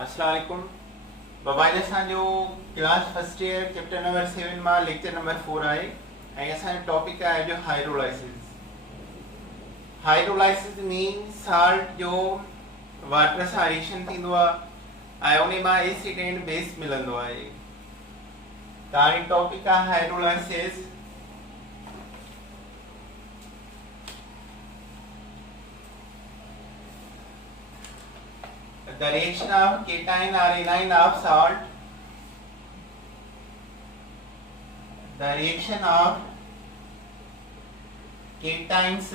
अस्सलाम वालेकुम। मोबाइल असांजो class first year chapter number 7 मां लेक्चर नंबर 4 आहे ऐं असांजो टॉपिक आहे जो हाइड्रोलाइसिस। हाइड्रोलाइसिस मीन्स साल्ट जो वाटर सां रिएक्शन थींदो आहे ऐं उन मां एसिड एंड बेस मिलंदो आहे। त हाणे टॉपिक आहे hydrolysis. The reaction of cation or anion of salt. The reaction of cations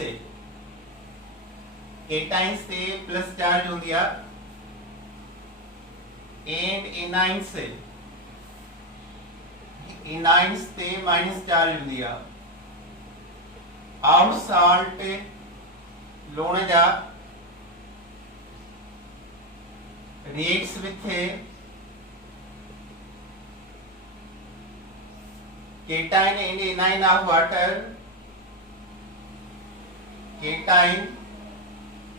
से प्लस चार्ज होती है एंड एनाइंस से माइनस चार्ज होती है। ऑफ साल्ट लूण जा reacts with a cation and anion of water, cation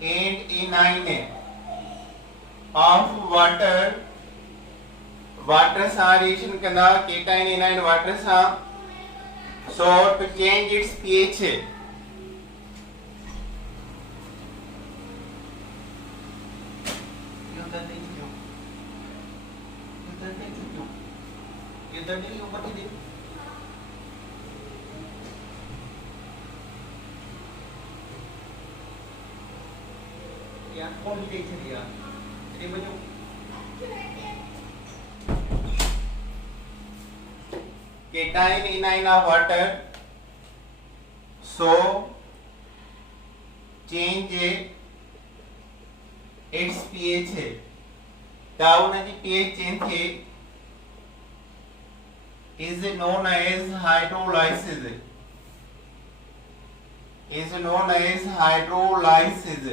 and anion of water सां reaction कंदा cation and anion water सां, so to change its pH ऊपर की यार कौन देख दिया ये बनो cation anion of water, so change its pH त उनजी pH चेंज थे is known as hydrolysis. Is known as hydrolysis.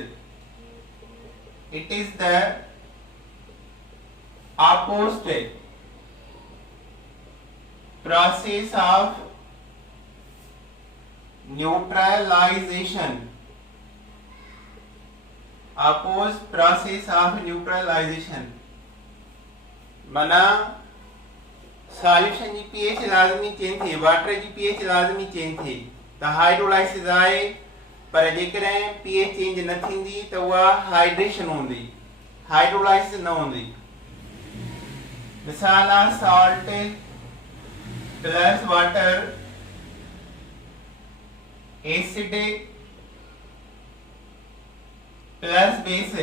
It is the opposite process of neutralization. Opposite process of neutralization. मना सॉल्यूशन जी पीएच लाजमी change थे, water जी pH लाजमी change थे त hydrolysis आहे। पर जेकॾहिं पीएच चेंज न थींदी त उहा हाइड्रेशन हूंदी, हाइड्रोलाइसिस न हूंदी। मिसाल आहे salt plus water, acid plus base,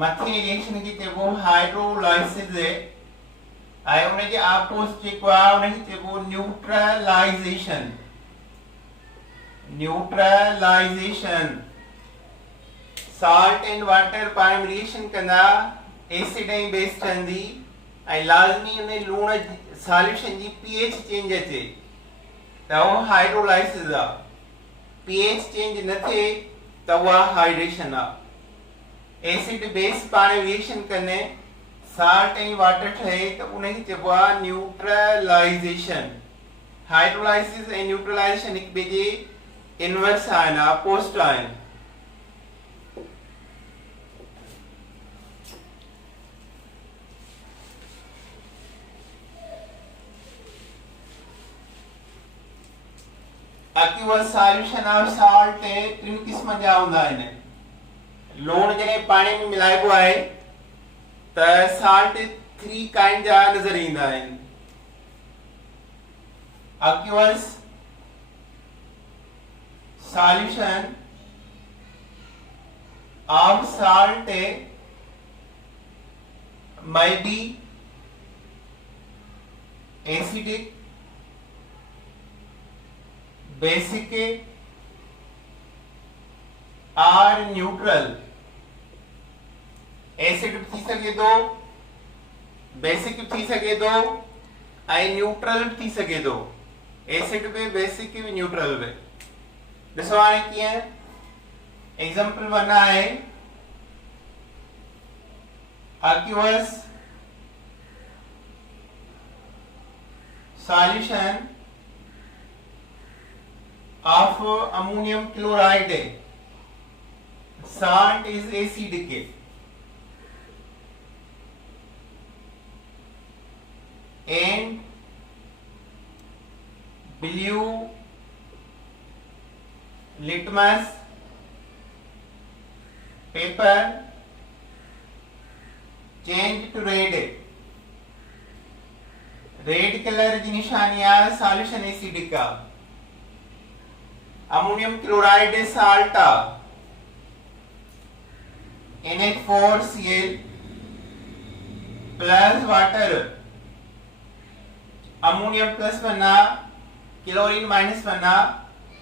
मथे रिएक्शन खे चइबो हाइड्रोलाइसिस ऐं उनजे ऑपोजिट जेको आहे उनखे चइबो neutralisation. Neutralisation salt and water पाण में रिएक्शन कंदा, एसिड ऐं बेस ठहंदी ऐं लाज़मी उन लूण सॉल्यूशन जी पीएच चेंज अचे त उहो हाइड्रोलाइसिस आहे। पीएच चेंज न थिए त उहा हाइड्रेशन आहे। एसिड बेस पाण रिएक्शन कंदे साल्ट एंड वाटर ठहे त उनखे चइबो आहे न्यूट्रलाइजेशन। हाइड्रोलाइसिस ऐं न्यूट्रलाइजेशन हिक ॿिए जे इनवर्स आहिनि, अपोजिट आहिनि। aqueous solution of salt tin क़िस्म जा हूंदा आहिनि। लूण जॾहिं पाणी में मिलाइबो आहे त साल्ट 3 काइंड जा नज़र ईंदा आहिनि। aqueous solution of salt may be acidic, basic or neutral। Acid थी सके थो, बेसिक थी सके थो ऐं न्यूट्रल थी सके थो। एसिड बि बेसिक बि न्यूट्रल बि। ॾिसो हाणे कीअं एग्जांपल 1 आहे aqueous solution of ammonium chloride. Salt is acidic. and blue litmus paper change to red. Red colour की निशानी है सॉल्यूशन एसिडिक का. Ammonium chloride salt NH4Cl plus water. Ammonium plus बनना, chlorine minus बनना,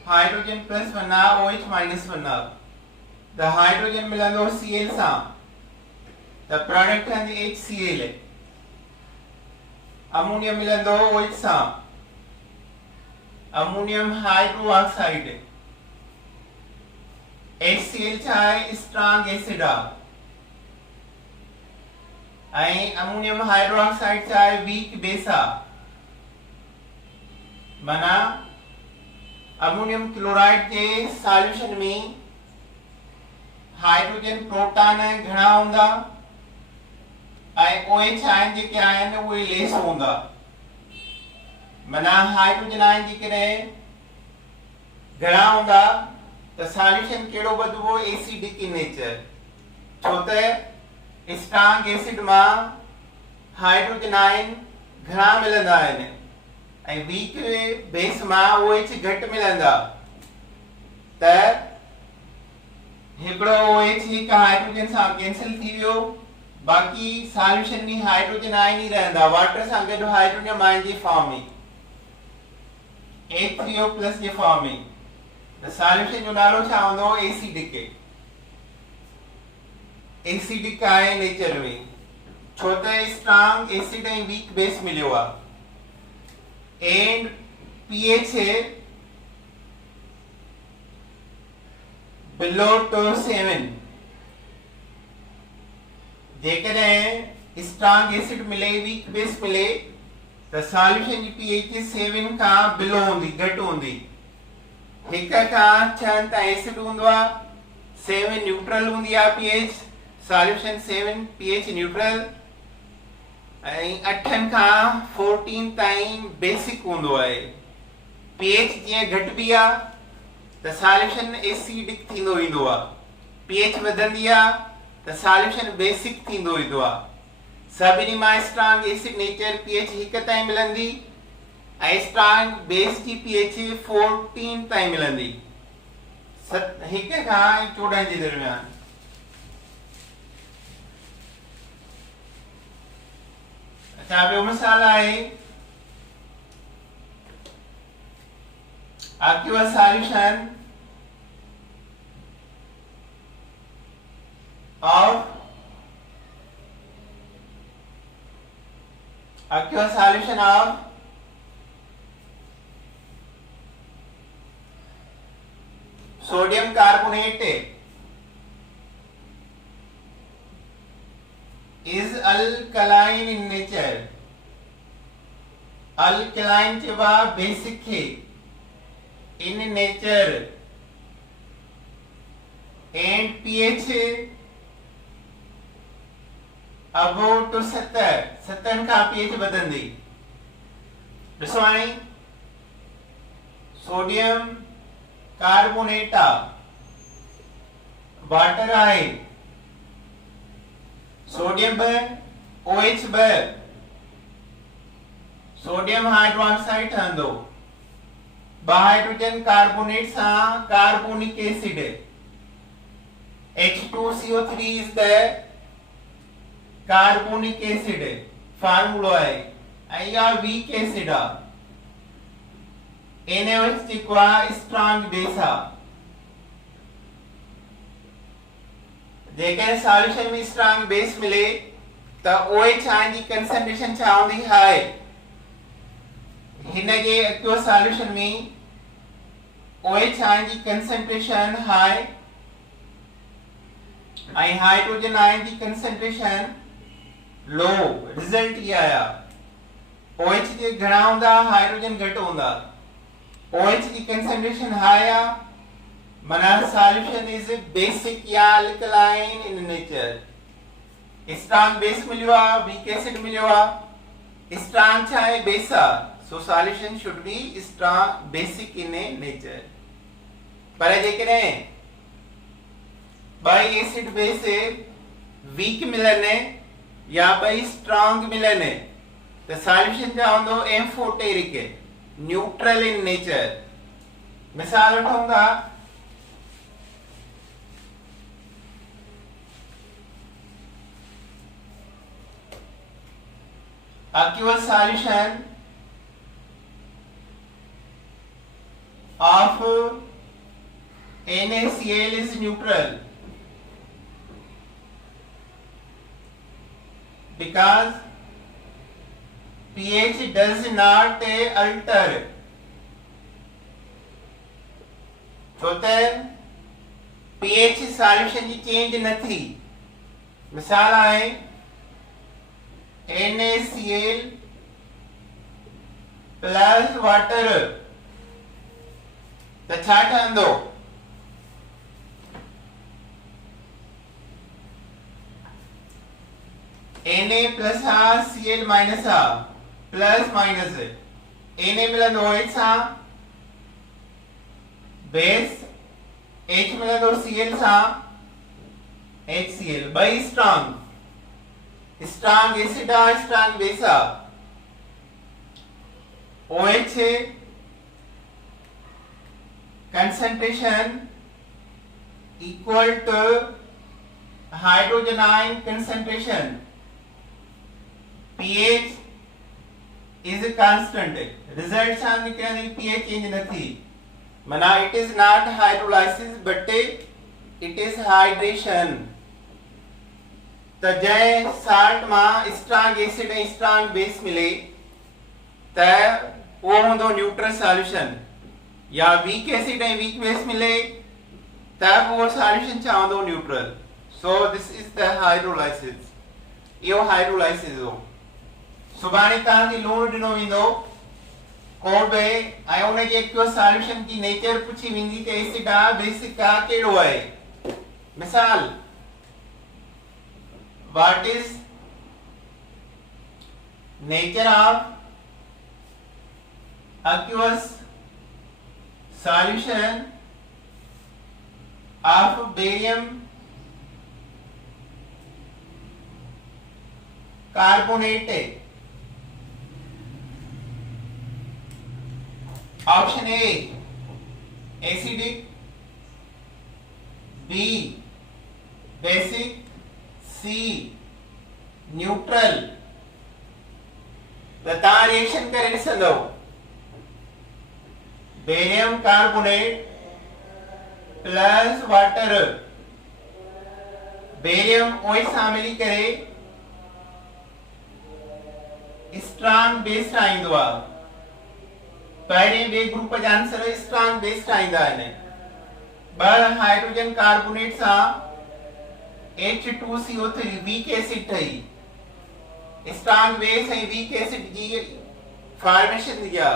हाइड्रोजन प्लस बनना, OH minus बनना. The hydrogen मिलंदो Cl सा, द प्रोडक्ट है HCl. अमोनियम मिलंदो OH सा, अमोनियम हाइड्रोक्साइड. HCl चाहे स्ट्रॉन्ग एसिड आई, अमोनियम हाइड्रोक्साइड चाहे वीक बेस. माना अमोनियम क्लोराइड के सॉल्यूशन में हाइड्रोजन प्रोटॉन घणा होंदा ऐं OH आयन जेके आहिनि उहे लेस हूंदा. माना हाइड्रोजन आयन जेकॾहिं घणा हूंदा त सॉल्यूशन कहिड़ो बदबो एसिडिक इन नेचर. छो त स्ट्रॉन्ग एसिड मां हाइड्रोजन आयन घणा मिलंदा आहिनि ऐं वीक बेस मां OH घटि मिलंदा. त हिकिड़ो OH हिकु हाइड्रोजन सां कैंसिल थी वियो, बाकी सॉल्यूशन में हाइड्रोजन आयन ही रहंदा वाटर सां गॾु हाइड्रोजन आयन जे फॉर्म में H3O+ जे फॉर्म में. त सॉल्यूशन जो नालो छा हूंदो? एसिडिक. एसिडिक आहे नेचर में छो त स्ट्रॉन्ग एसिड ऐं वीक बेस मिलियो आहे. And pH below to 7. जेकॾहिं स्ट्रॉन्ग एसिड मिले, वीक बेस मिले त सॉल्यूशन जी pH 7 खां बिलो हूंदी, घटि हूंदी. 1 खां 6 ताईं एसिड हूंदो आहे, 7 न्यूट्रल हूंदी आहे pH. सॉल्यूशन 7 pH न्यूट्रल ऐं 8 खां 14 ताईं बेसिक हूंदो आहे. pH जीअं घटिबी आहे त सॉल्यूशन एसिडिक थींदो वेंदो आहे. pH वधंदी आहे त सॉल्यूशन बेसिक थींदो वेंदो आहे. सभिनी मां स्ट्रॉन्ग एसिड नेचर pH 1 ताईं मिलंदी ऐं स्ट्रॉन्ग बेस जी pH 14 ताईं मिलंदी. 1 खां 14 जे दरमियान. अच्छा, ॿियो मिसाल आहे aqueous solution of sodium carbonate is alkaline in nature. alkaline चवा basic है in nature and pH above to 70 का pH बदंदी. ॾिसो हाणे सोडियम कार्बोनेट वाटर आहे, सोडियम OH सोडियम हाइड्रोक्साइड ठहंदो. हाइड्रोजन कार्बोनेट सां carbonic acid H2CO3 is the carbonic acid फार्मूलो आहे ऐं इहा वीक एसिड आहे. NaOH जेको आहे स्ट्रॉन्ग बेस आहे. जेकॾहिं सॉल्यूशन में स्ट्रॉन्ग बेस मिले त OH आयन जी कंसंट्रेशन छा हूंदी? हाई. हिन जे एक्वस सॉल्यूशन में OH आयन जी कंसंट्रेशन हाई ऐं हाइड्रोजन आयन जी कंसंट्रेशन लो. रिजल्ट ये आया OH जे घणा हूंदा, हाइड्रोजन घटि हूंदा. OH जी कंसंट्रेशन हाई आहे, माना सॉल्यूशन इज बेसिक या alkaline in nature. Strong base मिलियो आहे, वीक एसिड मिलियो आहे, strong chai besa. So solution should be strong, basic in a nature. पर देख रहे हैं बाई एसिड बेस से वीक मिलन है या बाई स्ट्रांग मिलन है तो सॉल्यूशन क्या होंदो एम्फोटेरिक है न्यूट्रल इन नेचर मिसाल वठूंगा aqueous solution of NaCl is neutral because pH does not alter. तो pH सॉल्यूशन जी चेंज नथी मिसाल आहे NaCl प्लस वाटर त छा ठहंदो Na plus A Cl minus A plus minus Na मिलंदो H सां बेस H मिलंदो Cl सां HCl ॿई strong acid uh strong base uh OH concentration equal to hydrogen ion concentration pH is a constant result सां निकरणी pH change नथी मना it is not hydrolysis but it is hydration त जय salt मां strong acid ऐं strong base मिले त वो होंदो न्यूट्रल सॉल्यूशन या वीक एसिड ऐं वीक बेस मिले त वो सॉल्यूशन छा होंदो neutral so this is the hydrolysis यो हाइड्रोलाइसिस हो सुभाणे तव्हांखे लूण ॾिनो वेंदो को बि ऐं उनजे एक्वस सॉल्यूशन जी नेचर पुछी वेंदी त एसिड आ बेसिक आ कहिड़ो आहे मिसाल what is nature of aqueous solution of barium carbonate option A acidic B basic C neutral त तव्हां रिएक्शन करे ॾिसंदो barium carbonate plus water barium OH सां मिली करे स्ट्रांग बेस ठाहींदो आहे पहिरें ॿिए ग्रुप जा आंसर स्ट्रांग बेस ठाहींदा आहिनि ॿ हाइड्रोजन कार्बोनेट सां H2CO3 वीक एसिड ठही स्ट्रांग बेस ऐं वीक एसिड जी फॉर्मेशन दिया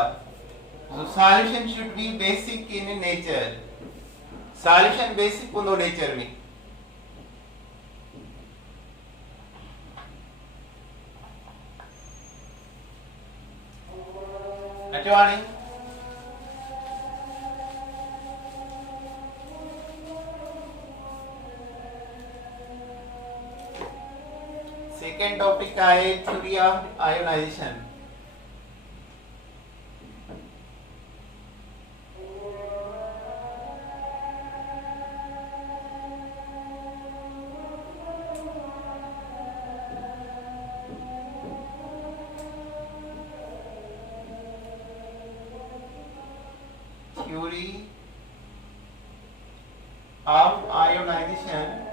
so solution should be basic in nature solution basic होंदो नेचर में अचो हाणे सेकेंड टॉपिक है theory of ionization theory of ionization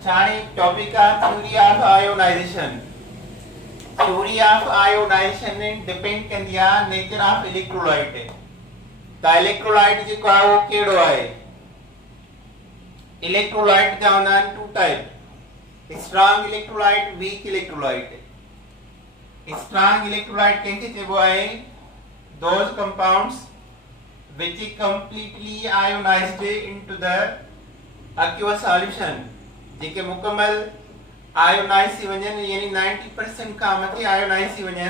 अच्छा हाणे टॉपिक आहे theory of ionization. Theory of ionization depend कंदी आहे नेचर ऑफ इलेक्ट्रोलाइट। त इलेक्ट्रोलाइट जेको आहे उहो कहिड़ो आहे? इलेक्ट्रोलाइट जा हूंदा आहिनि two type, strong electrolyte, weak electrolyte. Strong electrolyte कंहिंखे चइबो आहे? Those compounds which is completely ionized into the aqueous solution, जेके मुकम्मल आयोनाइज थी वञनि, यानी 90% खां मथे आयोनाइज थी वञनि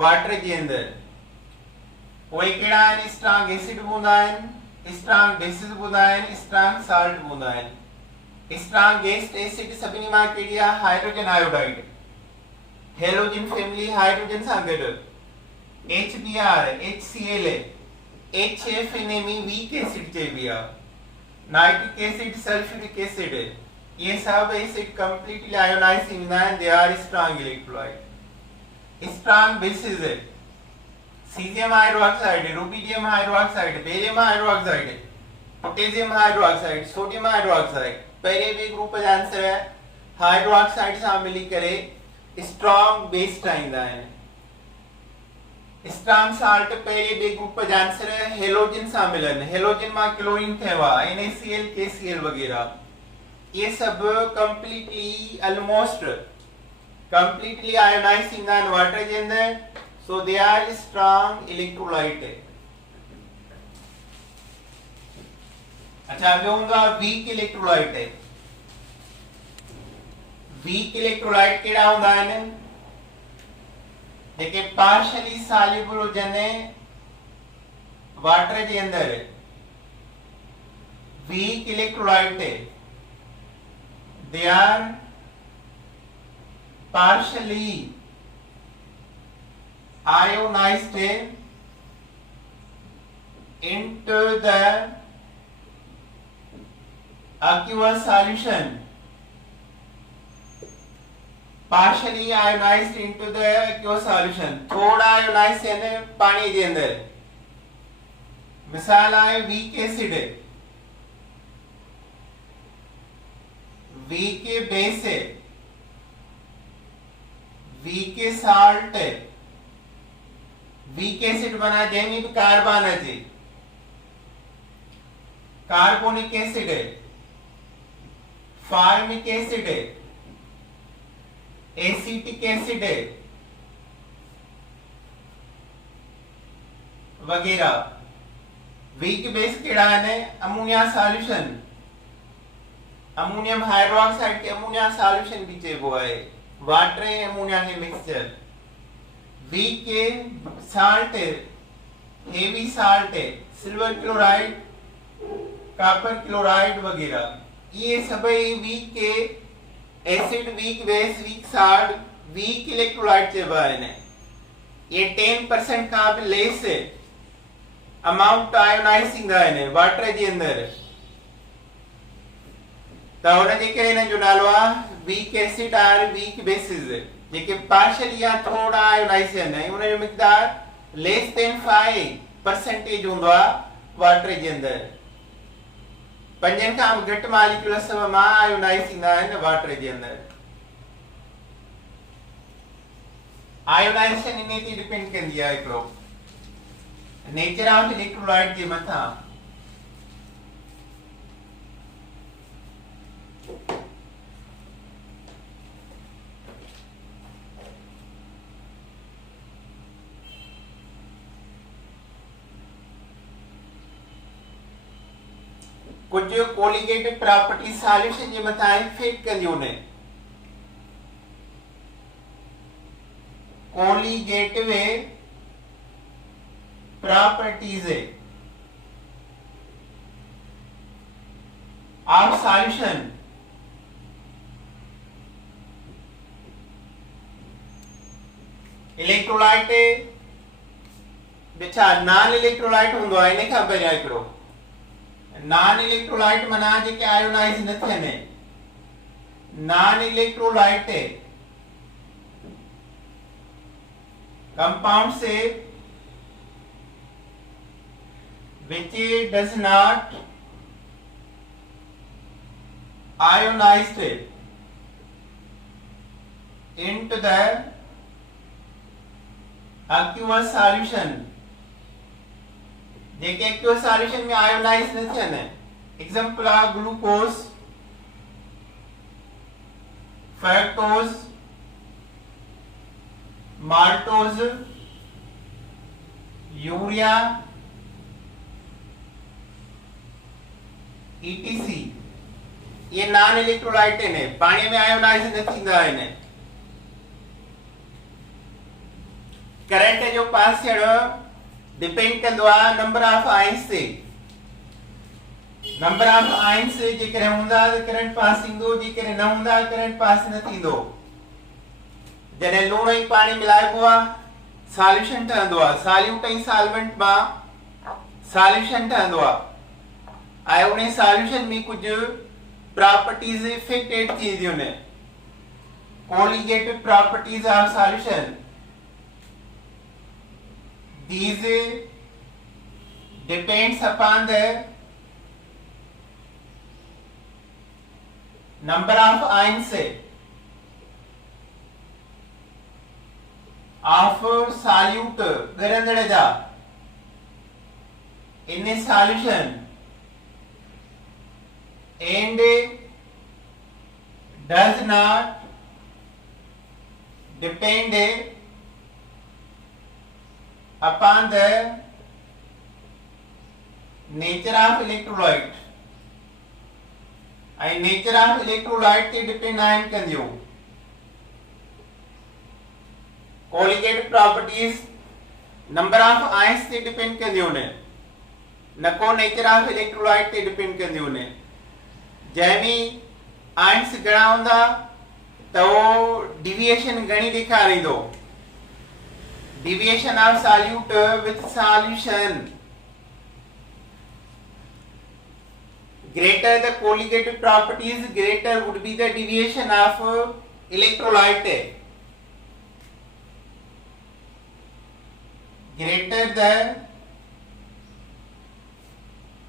वाटर जे अंदरि। उहे कहिड़ा आहिनि? स्ट्रांग एसिड हूंदा आहिनि, स्ट्रांग बेसिस हूंदा आहिनि, स्ट्रांग साल्ट हूंदा आहिनि। स्ट्रांग एसिड सभिनी मां कहिड़ी आहे? Hydrogen iodide, halogen family hydrogen सां गॾु, HBr, HCl, HFNAME weak acid चइबी आहे, नाइट्रिक एसिड, सल्फ्यूरिक एसिड, ये सब एसिड कंप्लीटली आयोनाइज थी वेंदा आहिनि। They are strong electrolyte. Strong bases caesium hydroxide, rubidium hydroxide, barium hydroxide, potassium hydroxide, sodium hydroxide, पहिरें बि ग्रुप जा आंसर हाइड्रोक्साइड सां मिली करे स्ट्रांग बेस ठाहींदा आहिनि। स्ट्रांग साल्ट पहिरें बि ग्रुप जा आंसर हेलोजन सां मिलनि, हेलोजन मां क्लोरीन ठहियो आहे, NaCl, KCl वगैरह। ये सब कंप्लीटली ऑलमोस्ट कंप्लीटली आयोनाइज थींदा आहिनि वाटर जे अंदरि, सो दे आर स्ट्रांग इलेक्ट्रोलाइट। अच्छा ॿियो हूंदो आहे वीक इलेक्ट्रोलाइट। वीक इलेक्ट्रोलाइट कहिड़ा हूंदा आहिनि? जेके पार्शली सॉल्युबल हुजनि वाटर जे अंदरि। Weak electrolyte they are partially ionized into the aqueous solution, partially ionized into the aqueous solution, थोड़ा ionized है पानी के अंदर। मिसाल है weak acid, weak base, weak salt, weak acid बना जैमें भी कार्बन अचे, carbonic acid, formic acid, acetic acid वगैरह। वीक बेस केड़ा है? अमोनिया सॉल्यूशन, अमोनियम हाइड्रोक्साइड के अमोनिया सॉल्यूशन भी चइबो आहे, वाटर ऐं अमोनिया के mixture. Weak salt, heavy salt, silver chloride, copper chloride वगैरह, ये सभई weak acid, weak base, weak salt, weak electrolyte चइबा आहिनि। ये 10% खां बि लेस अमाउंट आयोनाइज थींदा आहिनि वाटर जे अंदरि, त हुनजे करे हिन जो नालो आहे वीक एसिड और वीक बेसिस, जेके पार्शली या थोड़ा आयोनाइज आहिनि ऐं हुनजो मिक़दार लेस देन 5% हूंदो आहे वाटर जे अंदरि। 5 खां घटि मॉलिक्यूल्स मां आयोनाइज थींदा आहिनि वाटर जे अंदरि। आयोनाइजेशन इन ते डिपेंड कंदी आहे हिकिड़ो नेचर ऑफ इलेक्ट्रोलाइट जे मथां। कुछ कोलिगेटिव प्रॉपर्टी सॉल्यूशन जे मथां इफेक्ट कंदियूं आहिनि। Colligative properties of solution electrolyte बेचा नॉन इलेक्ट्रोलाइट हूंदो आहे। इन खां पहिरियों हिकिड़ो नॉन इलेक्ट्रोलाइट माना जेके आयोनाइज न थियनि, नॉन इलेक्ट्रोलाइट कंपाउंड से which does not ionized into the aqueous solution जेके aqueous solution में आयोनाइज નથી ને एग्जांपल आ glucose fructose maltose urea ETC ये नॉन इलेक्ट्रोलाइट है पानी में आयोनाइज न थींदा आहिनि करंट जो पास थियणो डिपेंड कंदो आहे नंबर ऑफ आयन्स ते नंबर ऑफ आयन्स जेकॾहिं हूंदा त करंट पास थींदो जेकॾहिं न हूंदा करंट पास न थींदो जॾहिं लूण ऐं पाणी मिलाइबो आहे सॉल्यूशन ठहंदो आहे सॉल्यूट ऐं सॉल्वेंट मां सॉल्यूशन ठहंदो आहे ऐं उन सॉल्यूशन में कुझु प्रॉपर्टीज फिक्सेड थी वेंदियूं आहिनि colligative properties of solution these depends upon the number of ions of solute garandadaja in a solution and does not depend upon the nature of electrolyte and nature of electrolyte te depend ahin kandiyo colligative properties number of ions te depend kandiyo ne nako nature of electrolyte te depend kandiyo ne jemi ions gana hunda to deviation gani dekharindo deviation of solute with solution greater the colligative properties greater would be the deviation of electrolyte greater the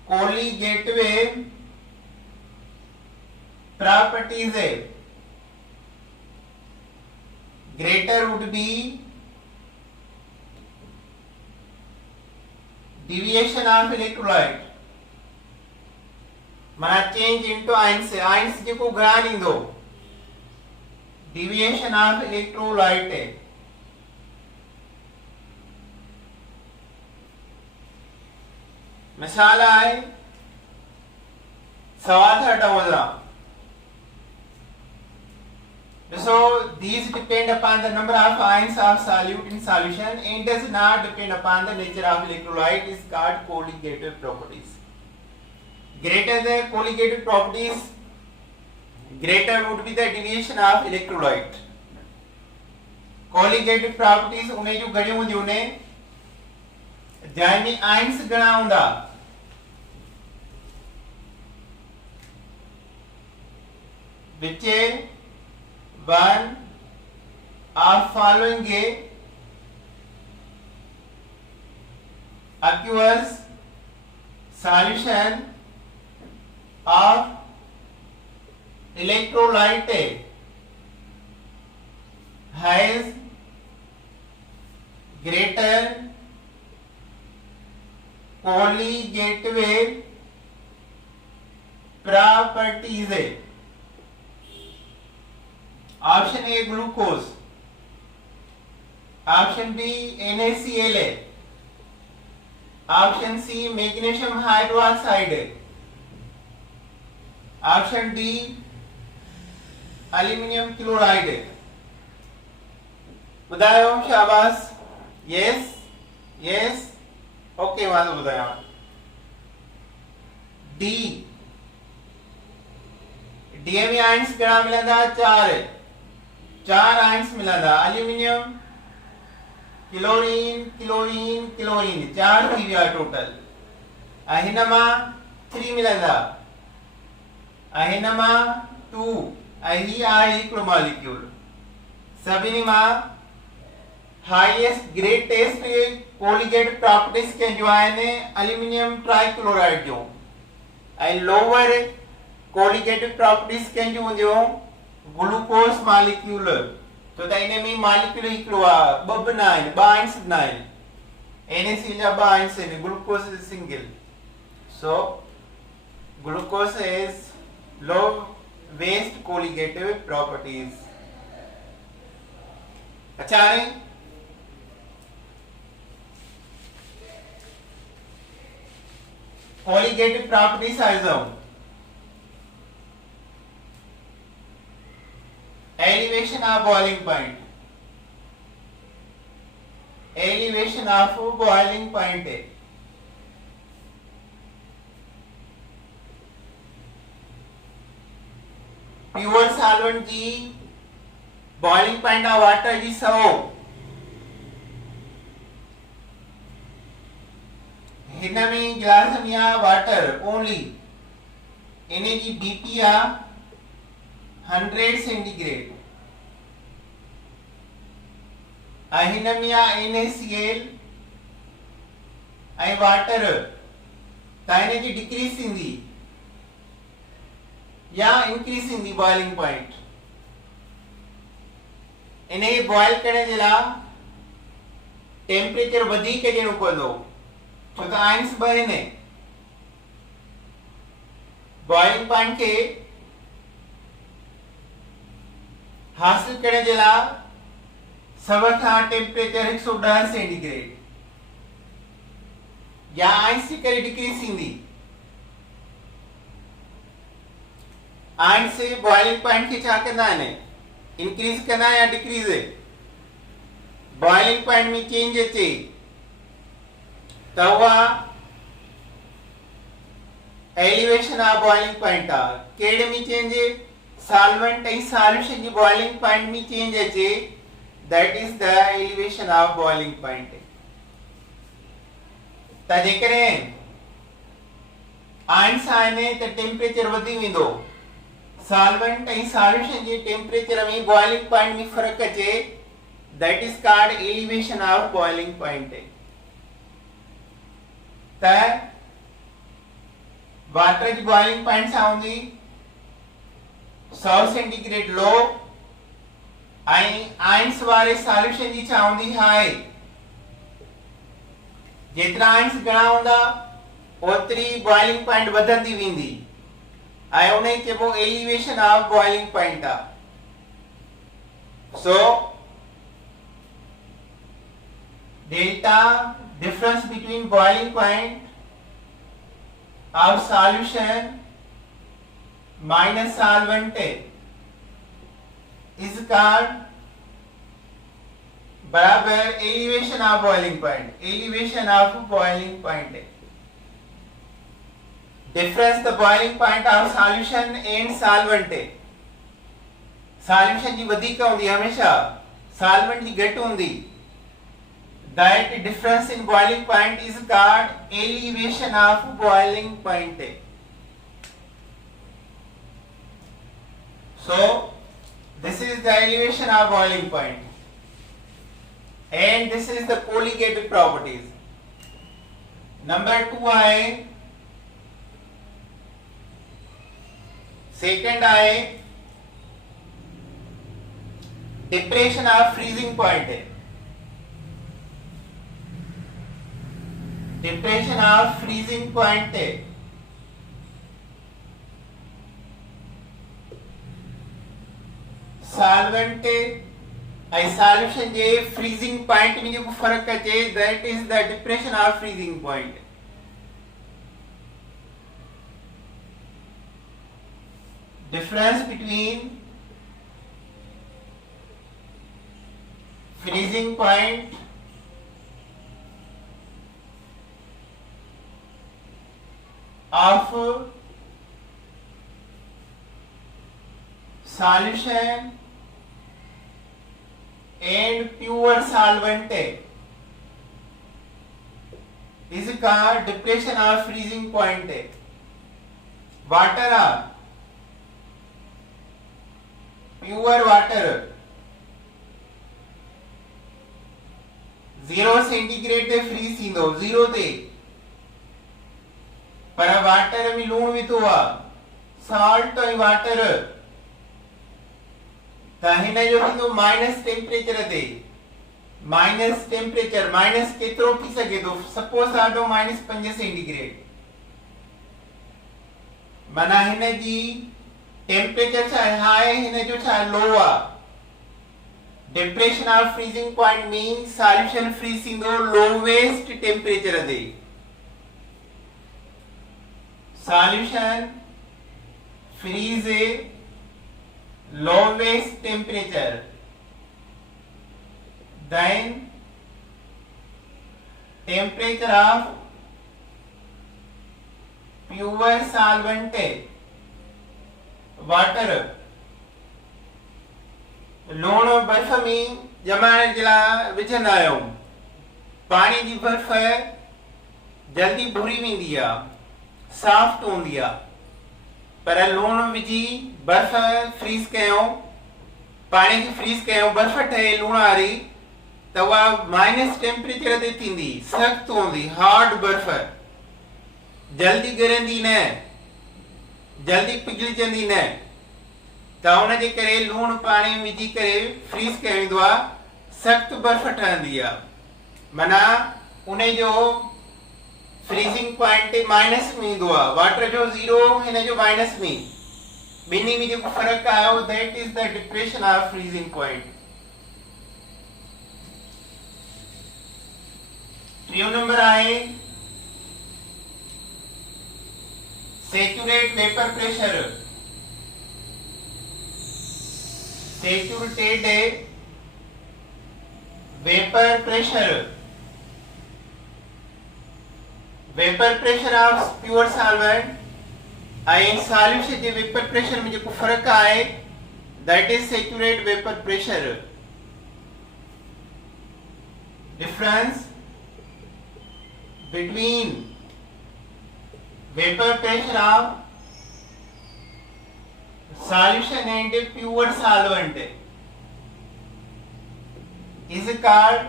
colligative properties greater would be deviation of electrolyte mana change into ions जेको घणा ॾींदो deviation of electrolyte मिसाल आहे सवा था अठवंजा so these depend upon the number of ions of solute in solution and does not depend upon the nature of electrolyte is called colligative properties greater the colligative properties greater would be the deviation of electrolyte colligative properties उने जो घणियूं हूंदियूं ने जंहिंमें ions घणा हूंदा which one are following a aqueous solution of electrolyte has greater colligative properties option A glucose option B NaCl option C magnesium hydroxide option D aluminium chloride ॿुधायो शाबाश यस यस ओके वांदो ॿुधायो D D में ions घणा मिलंदा चार ions मिलंदा aluminium chlorine chlorine chlorine चार थी विया टोटल ऐं हिन मां 3 मिलंदा ऐं हिन मां 2 ऐं ही आहे हिकिड़ो मॉलिक्यूल सभिनी मां हाईएस्ट ग्रेटेस्ट कोलिगेटिव प्रॉपर्टीज कंहिंजो आहिनि एल्यूमिनियम ट्राइक्लोराइड जो ऐं लोअर कोलिगेटिव प्रॉपर्टीज कंहिंजूं हूंदियूं ग्लूकोस मॉलिक्यूल छो त इन में मॉलिक्यूल हिकिड़ो आहे ॿ बि न आहिनि ॿ आइंस न आहिनि NaCl जा ॿ आइंस आहिनि glucose is single so glucose is low waste colligative properties अच्छा है colligative properties आ जाओ elevation of boiling point elevation of boiling point है प्योर सॉल्वेंट जी बॉइलिंग पॉइंट ऑफ वाटर जी 100 हिन में गिलास में आ वाटर ओनली इने जी बीपी आ 100 सेंटीग्रेड आ हिन में आ NaCl ऐं वाटर त हिन जी डिक्रीज थींदी या increase in the boiling point इन्हें बॉइल करने जे लाइ टेम्परेचर वधीक ॾियणो पवंदो छो त आइंस ॿ आहिनि बॉइलिंग पॉइंट खे हासिल करने जे लाइ सभ खां टेम्परेचर 110 सेंटीग्रेड या आइंस जी करे डिक्रीज थींदी आइंस से बॉइलिंग पॉइंट के छा कंदा आहिनि इंक्रीज कंदा या डिक्रीज बॉइलिंग पॉइंट में चेंज अचे त उहा एलिवेशन ऑफ बॉइलिंग पॉइंट आ कहिड़े में चेंज सॉल्वेंट ऐं सॉल्यूशन जी बॉइलिंग पॉइंट में चेंज अचे that is the elevation of boiling point त जेकॾहिं आइंस आहिनि त टेम्परेचर वधी वेंदो सॉल्वेंट ऐं सॉल्यूशन जे टेम्परेचर में बॉइलिंग पॉइंट में फर्क अचे that is called elevation of boiling point त वाटर जी बॉइलिंग पॉइंट छा हूंदी 100 सेंटीग्रेड लो ऐं आइंस वारे सॉल्यूशन जी छा हूंदी हाई जेतिरा आइंस घणा हूंदा ओतिरी बॉइलिंग पॉइंट वधंदी वेंदी I only चइबो elevation of boiling point so delta difference between boiling point of solution minus solvent is called बराबर elevation of boiling point difference the boiling point of solution and solvent solution जी वधिक होंदी हमेशा solvent जी घट होंदी that difference in boiling point is called elevation of boiling point so this is the elevation of boiling point and this is the colligative properties number 2 है second है depression of freezing point depression of freezing point solvent ऐं solution जे freezing point में जेको फर्क अचे that is the depression of freezing point difference between freezing point of solution and pure solvent is called depression of freezing point. Water pure water 0 centigrade ते freeze थींदो 0 ते पर water में लूण विधो आहे salt ऐं water त हिन जो थींदो माइनस टेम्परेचर ते माइनस टेम्परेचर माइनस केतिरो थी सघे थो सपोज ॾाढो माइनस 5 सेंटीग्रेड माना हिन जी टेम्परेचर छा आहे हाई हिन जो छा लो आहे depression of freezing point means solution freeze थींदो लोवेस्ट टेम्परेचर ते solution freeze lowest temperature then temperature of pure solvent water लूण बर्फ में जमाइण जे लाइ विझंदा आहियूं पाणी जी बर्फ जल्दी भुरी वेंदी आहे सॉफ्ट हूंदी आहे पर लूण विझी बर्फ फ्रीज कयो पानी खे फ्रीज कयो बर्फ ठहे लूण वारी त उहा माइनस टेम्परेचर ते थींदी सख्त हूंदी हार्ड बर्फ जल्दी ॻरंदी न जल्दी पिघलजंदी न त उन जे करे लूण पाणी विझी करे फ्रीज कयो वेंदो आहे सख्त बर्फ ठहंदी आहे माना उन जो फ्रीजिंग पॉइंट ते माइनस में ईंदो आहे वाटर जो ज़ीरो हिन जो माइनस में ॿिन्ही में जेको फ़र्क़ु आयो that is the depression of freezing point टियों नंबर आहे saturate vapour pressure saturated vapour pressure vapour pressure of pure solvent ऐं सॉल्यूशन जे वेपर प्रेशर में जेको फ़र्क़ु आहे that is saturate vapour pressure difference between vapour pressure of solution and pure solvent is called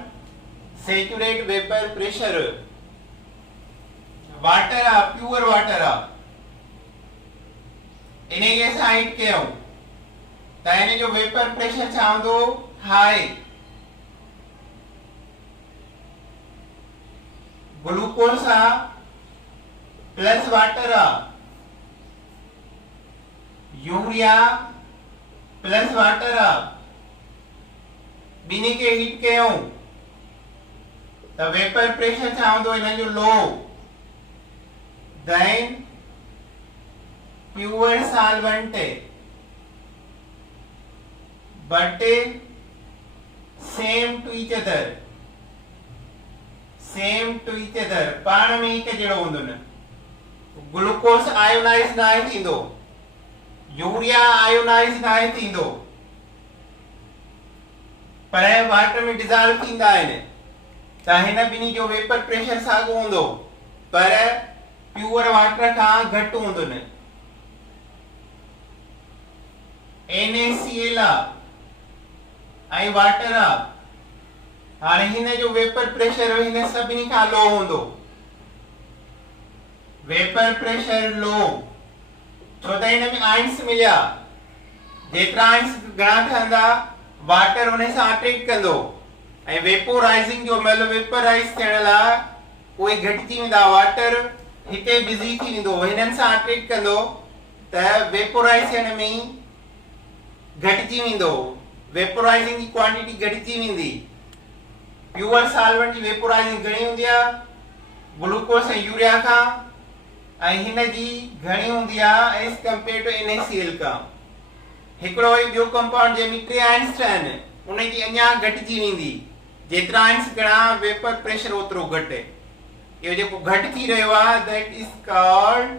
saturate vapor pressure water आ pure water आ इन्हें के साइड कयो त इन्हें जो वेपर प्रेशर छा हूंदो हाई ग्लूकोज आ प्लस वाटर आ यूरिया प्लस वाटर आ बिनी के हीट कयो त वेपर प्रेशर छा हूंदो इन्हें जो लो then pure solvent but same to each other पाण में हिक जहिड़ो हूंदो न ग्लूकोज आयोनाइज न आहे थींदो यूरिया आयोनाइज न आहे थींदो पर वाटर में डिसॉल्व थींदा आहिनि त हिन ॿिन्ही जो वेपर प्रेशर साॻियो हूंदो पर प्योर वाटर का घट हूंदो न NaCl ऐं वाटर आ हाणे हिन जो वेपर प्रेशर हिन सभिनी खां लो हूंदो वेपर प्रेशर लो छो त हिन में आयंस मिलिया जेतिरा आयंस घणा ठहंदा वाटर उन सां अट्रैक्ट कंदो ऐं वेपोराइजिंग जो मतलब वेपराइज थियण लाइ उहे घटिजी वेंदा वाटर हिते बिज़ी थी वेंदो हिननि सां अट्रैक्ट कंदो त वेपोराइज थियण में घटिजी वेंदो वेपोराइजिंग जी क्वांटिटी घटिजी वेंदी प्योर सॉल्वेंट जी वेपोराइजिंग घणी हूंदी आहे ग्लूकोज ऐं यूरिया खां ऐं हिन जी घणी हूंदी आहे एज कंपेयर टू NaCl खां हिकिड़ो वरी ॿियो कंपाउंड जंहिंमें 3 आयंस आहिनि उन जी अञा घटिजी वेंदी जेतिरा आयंस घणा वेपर प्रेशर ओतिरो घटि ये जो घट थी रहो आहे that is called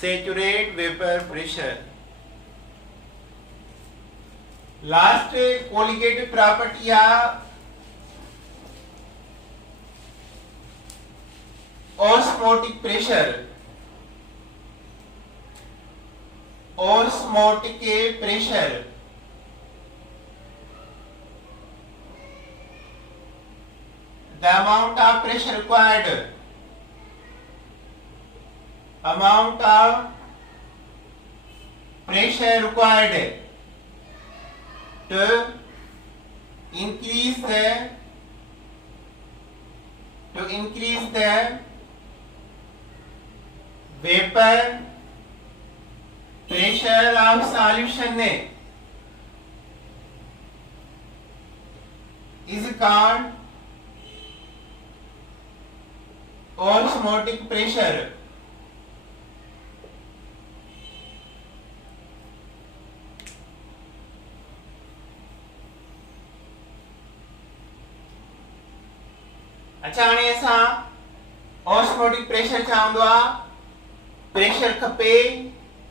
saturate vapour pressure last colligative property आहे osmotic pressure osmotic pressure the amount of pressure required amount of pressure required to increase the vapor pressure of solution is called osmotic pressure. अच्छा हाणे असां osmotic pressure छा हूंदो आहे? Pressure खपे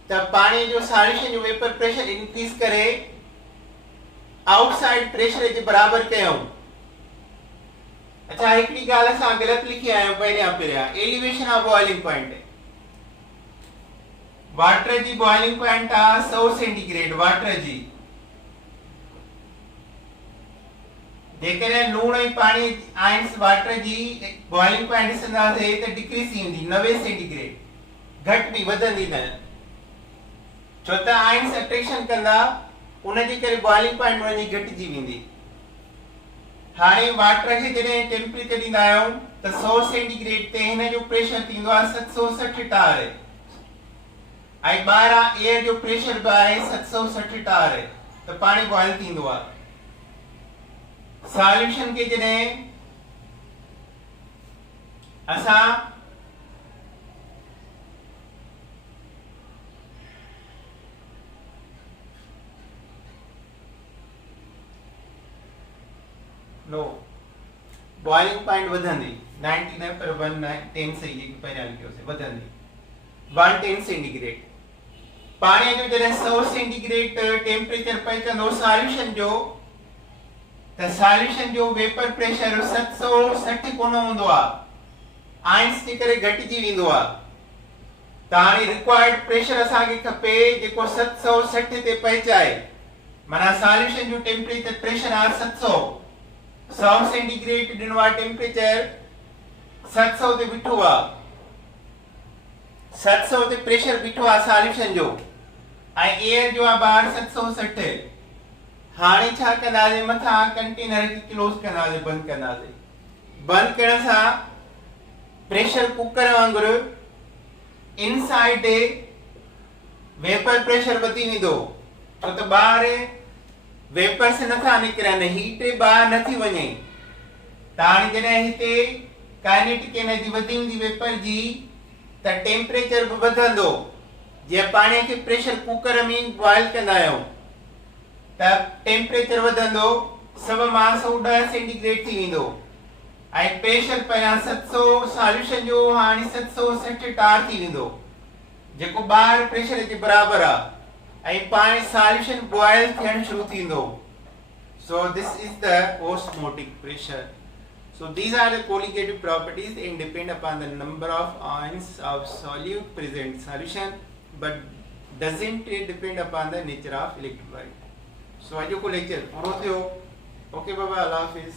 त पाणी जो सॉल्यूशन जो वेपर प्रेशर इंक्रीज करे आउटसाइड प्रेशर जे बराबर कयूं। अच्छा हिकड़ी ॻाल्हि असां ग़लत लिखी आहियूं पहिरियां elevation of boiling point. Water जी बॉइलिंग पॉइंट आहे 100 सेंटीग्रेड वाटर जी। जेकॾहिं लूण ऐं पाणी आइंस वाटर जी बॉइलिंग पॉइंट ॾिसंदासीं त डिक्रीज़ थी वेंदी 90 सेंटीग्रेड, घटि बि वधंदी न, छो त आइंस अट्रैक्शन कंदा, उनजे करे बॉइलिंग पॉइंट उनजी घटिजी वेंदी। हाणे वाटर खे जॾहिं टेम्परेचर ॾींदा आहियूं त 100 सेंटीग्रेड ते हिन जो प्रेशर थींदो आहे 760 टार ऐं ॿाहिरां एयर जो प्रेशर बि आहे 760 टार, त पाणी बॉइल थींदो आहे। सॉल्यूशन के जॾहिं असां नो बॉइलिंग पॉइंट वधंदी 99 पर 110 सही जेकी पहिरियां लिखियोसीं वधंदी 110 सेंटीग्रेड। पाणी जो जॾहिं 100 सेंटीग्रेड टेम्परेचर पहुचंदो सॉल्यूशन जो त सॉल्यूशन जो वेपर प्रेशर 760 कोन हूंदो आहे, आइंस जे करे घटिजी वेंदो आहे। त हाणे रिक्वायर्ड प्रेशर असांखे खपे जेको 760 ते पहुचाए, माना सॉल्यूशन जो टेम्परेचर प्रेशर आहे 700, 100 सेंटीग्रेड ॾिनो आहे टेम्परेचर, 700 ते बीठो आहे, 700 ते प्रेशर बीठो आहे सॉल्यूशन जो ऐं एयर जो आहे ॿाहिरि 760। हाणे छा कंदासीं, मथां कंटेनर खे क्लोज कंदासीं, बंदि कंदासीं। बंदि करण सां प्रेशर कुकर वांगुरु इनसाइड वेपर प्रेशर वधी वेंदो, छो त ॿाहिरि वेपर्स नथा निकिरनि, हीट ॿाहिरि नथी वञे। त हाणे जॾहिं हिते काइनेटिक एनर्जी वधी वेंदी वेपर जी त टेम्परेचर बि वधंदो। जीअं पाणीअ खे प्रेशर कुकर में बॉइल कंदा आहियूं त टेम्परेचर वधंदो, 110 सेंटीग्रेड थी वेंदो ऐं प्रेशर पहिरियां 700 सॉल्यूशन जो हाणे 760 टार थी वेंदो, जेको ॿाहिरि प्रेशर जे बराबर आहे ऐं पाणी सॉल्यूशन बॉइल थियण शुरू थींदो। So this is the osmotic pressure. So these are the colligative properties and depend upon the number of ions of solute present in solution, but doesn't depend upon the nature of electrolyte. So आज को lecture पूरा थियो। Okay बाबा, अल्लाह हाफिज।